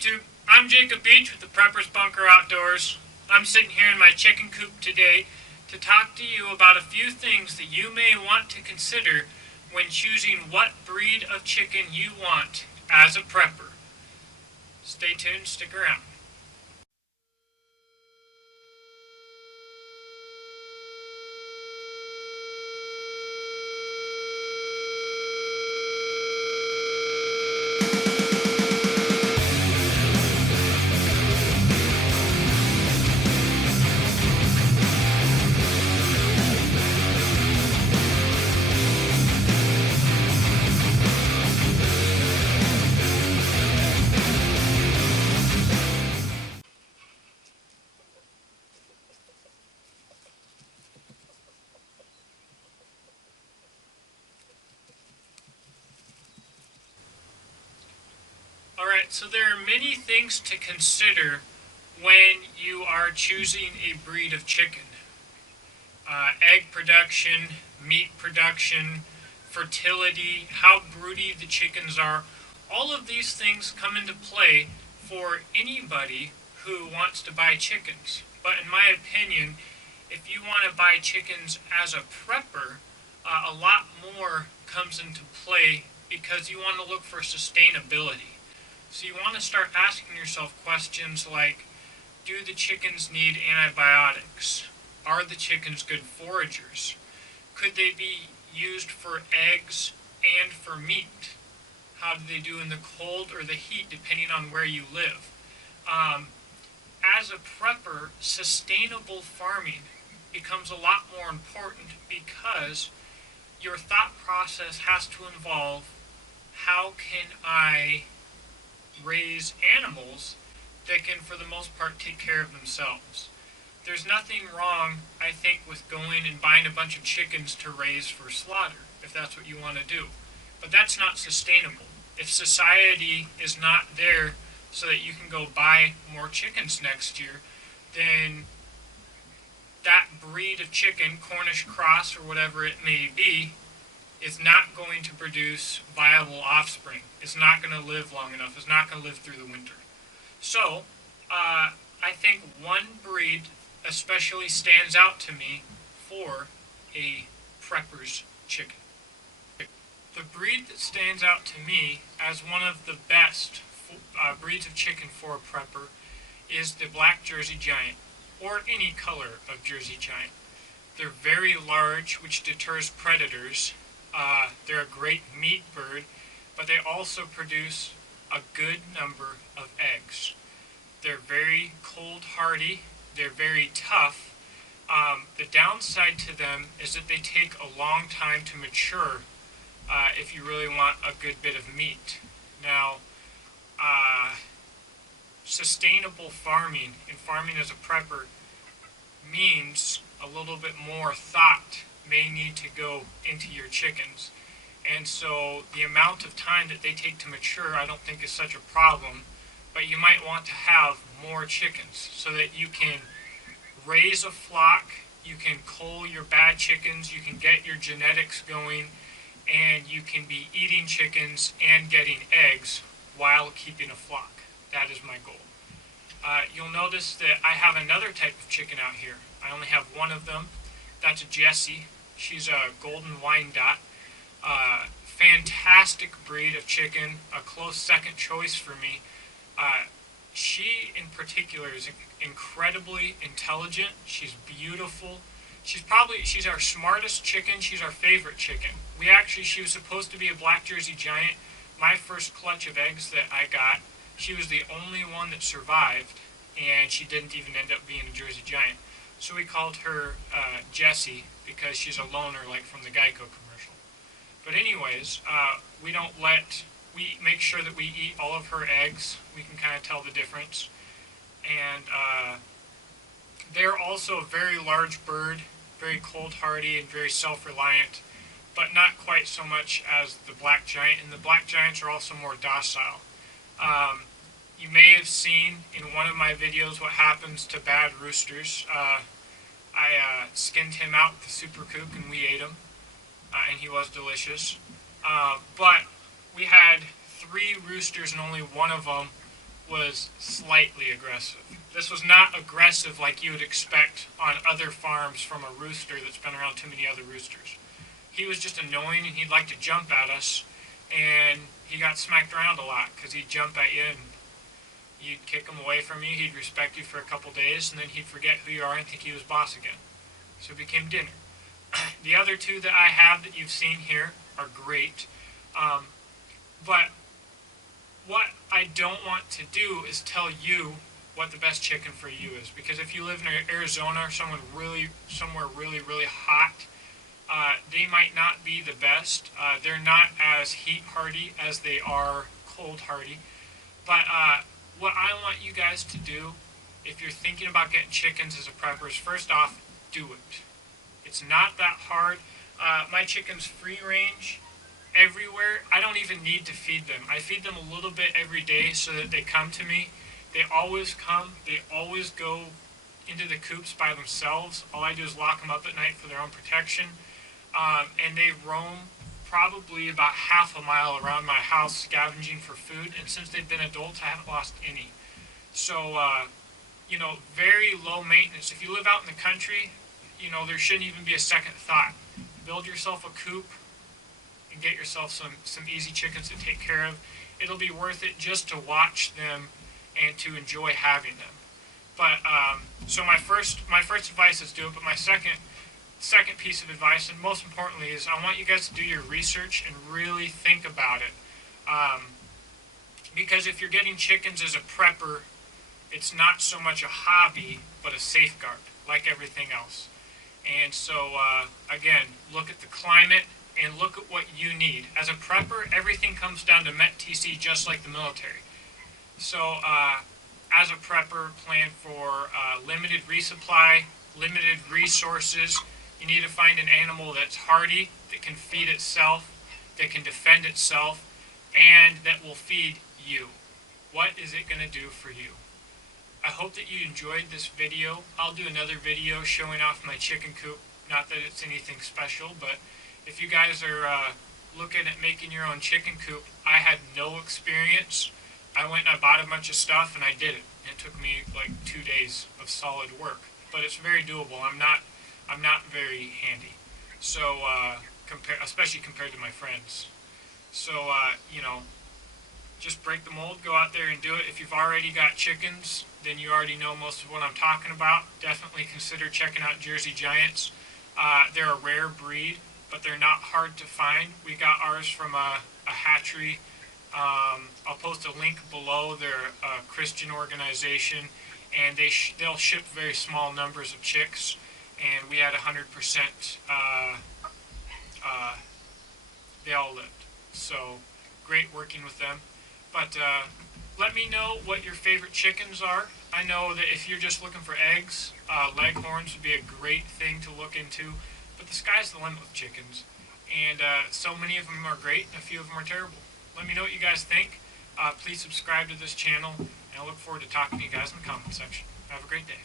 YouTube, I'm Jacob Beach with the Preppers Bunker Outdoors. I'm sitting here in my chicken coop today to talk to you about a few things that you may want to consider when choosing what breed of chicken you want as a prepper. Stay tuned, stick around. Alright, so there are many things to consider when you are choosing a breed of chicken. Egg production, meat production, fertility, how broody the chickens are, all of these things come into play for anybody who wants to buy chickens. But in my opinion, if you want to buy chickens as a prepper, a lot more comes into play because you want to look for sustainability. So you want to start asking yourself questions like, do the chickens need antibiotics? Are the chickens good foragers? Could they be used for eggs and for meat? How do they do in the cold or the heat, depending on where you live? As a prepper, sustainable farming becomes a lot more important because your thought process has to involve, how can I raise animals that can, for the most part, take care of themselves? There's nothing wrong, I think, with going and buying a bunch of chickens to raise for slaughter, if that's what you want to do. But that's not sustainable. If society is not there so that you can go buy more chickens next year, then that breed of chicken, Cornish cross or whatever it may be, is not going to produce viable offspring. It's not going to live long enough. It's not going to live through the winter. So, I think one breed especially stands out to me for a prepper's chicken. The breed that stands out to me as one of the best breeds of chicken for a prepper is the black Jersey Giant, or any color of Jersey Giant. They're very large, which deters predators. They're a great meat bird, but they also produce a good number of eggs. They're very cold hardy. They're very tough. The downside to them is that they take a long time to mature if you really want a good bit of meat. Now, sustainable farming and farming as a prepper means a little bit more thought may need to go into your chickens. And so the amount of time that they take to mature I don't think is such a problem, but you might want to have more chickens so that you can raise a flock, you can cull your bad chickens, you can get your genetics going, and you can be eating chickens and getting eggs while keeping a flock. That is my goal. You'll notice that I have another type of chicken out here. I only have one of them. That's a Jessie. She's a golden Wyandotte. Fantastic breed of chicken, a close second choice for me. She in particular is incredibly intelligent. She's beautiful. She's our smartest chicken. She's our favorite chicken. She was supposed to be a black Jersey Giant. My first clutch of eggs that I got, she was the only one that survived, and she didn't even end up being a Jersey Giant. So we called her Jessie because she's a loner, like from the Geico commercial. But anyways, we make sure that we eat all of her eggs. We can kind of tell the difference. And they're also a very large bird, very cold hardy and very self-reliant, but not quite so much as the black giant. And the black giants are also more docile. You may have seen in one of my videos what happens to bad roosters. I skinned him out with the super kook and we ate him, and he was delicious. But we had 3 roosters and only one of them was slightly aggressive. This was not aggressive like you would expect on other farms from a rooster that's been around too many other roosters. He was just annoying, and he'd like to jump at us, and he got smacked around a lot because he'd jump at you and you'd kick him away from you. He'd respect you for a couple days, and then he'd forget who you are and think he was boss again. So it became dinner. The other two that I have that you've seen here are great, but what I don't want to do is tell you what the best chicken for you is, because if you live in Arizona or somewhere really hot, they might not be the best. They're not as heat hardy as they are cold hardy. But what I want you guys to do, if you're thinking about getting chickens as a prepper, is first off, do it. It's not that hard. My chickens free range everywhere. I don't even need to feed them. I feed them a little bit every day so that they come to me. They always come. They always go into the coops by themselves. All I do is lock them up at night for their own protection. And they roam probably about half a mile around my house scavenging for food. And since they've been adults, I haven't lost any. So, very low maintenance. If you live out in the country, there shouldn't even be a second thought. Build yourself a coop and get yourself some easy chickens to take care of. It'll be worth it just to watch them and to enjoy having them. But so my first advice is do it. But my second piece of advice, and most importantly, is I want you guys to do your research and really think about it. Because if you're getting chickens as a prepper, it's not so much a hobby, but a safeguard, like everything else. And so, again, look at the climate and look at what you need. As a prepper, everything comes down to MET-TC, just like the military. So, as a prepper, plan for limited resupply, limited resources. You need to find an animal that's hardy, that can feed itself, that can defend itself, and that will feed you. What is it going to do for you? I hope that you enjoyed this video. I'll do another video showing off my chicken coop. Not that it's anything special, but if you guys are looking at making your own chicken coop, I had no experience. I went and I bought a bunch of stuff and I did it. It took me like 2 days of solid work, but it's very doable. I'm not very handy, so especially compared to my friends. So just break the mold, go out there and do it. If you've already got chickens, then you already know most of what I'm talking about. Definitely consider checking out Jersey Giants. They're a rare breed, but they're not hard to find. We got ours from a hatchery. I'll post a link below. They're a Christian organization, and they'll ship very small numbers of chicks. And we had 100%. They all lived. So great working with them. But let me know what your favorite chickens are. I know that if you're just looking for eggs, leghorns would be a great thing to look into. But the sky's the limit with chickens. And so many of them are great, and a few of them are terrible. Let me know what you guys think. Please subscribe to this channel, and I look forward to talking to you guys in the comment section. Have a great day.